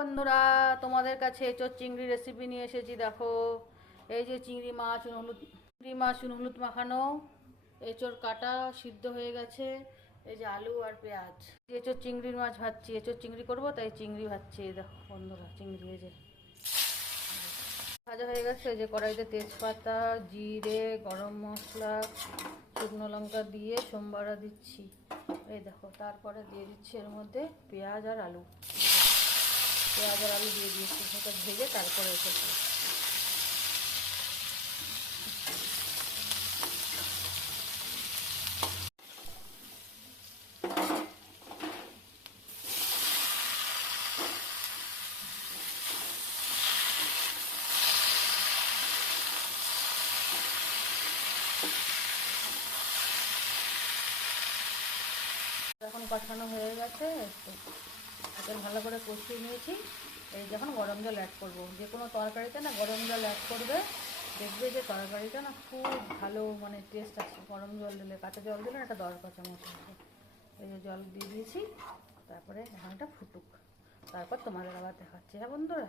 বন্ধুরা, তোমাদের কাছে এঁচোড় চিংড়ি রেসিপি নিয়ে এসেছি। দেখো, এই যে চিংড়ি মাছ চুন হলুদ মাখানো, এঁচোড় কাটা সিদ্ধ হয়ে গেছে। এই যে আলু আর পেঁয়াজ, এঁচোড় চিংড়ির মাছ ভাজছি। এঁচোড় চিংড়ি করবো, তাই চিংড়ি ভাজছি। এই দেখো বন্ধুরা, চিংড়ি এই যে ভাজা হয়ে গেছে। এই যে কড়াইতে তেজপাতা, জিরে, গরম মশলা, শুকনো লঙ্কা দিয়ে সোমবারা দিচ্ছি। এই দেখো, তারপরে দিয়ে দিচ্ছি এর মধ্যে পেঁয়াজ আর আলু দিয়ে দিয়েছি। সেটা ভেজে তারপরে এসেছি। এখন কষানো হয়ে গেছে, একটু এখন ভালো করে কষিয়ে নিয়েছি। এই যখন গরম জল অ্যাড করবো, যে কোনো তরকারিতে না গরম জল অ্যাড করবে, দেখবে যে তরকারিটা না খুব ভালো মানে টেস্ট আসে। গরম জল দিলে, কাঁচা জল দিলে একটা দরকার চামচ আছে। এই যে জল দিয়ে দিয়েছি, তারপরে এখন এটা ফুটুক, তারপর তোমাদের আবার দেখাচ্ছি। হ্যাঁ বন্ধুরা।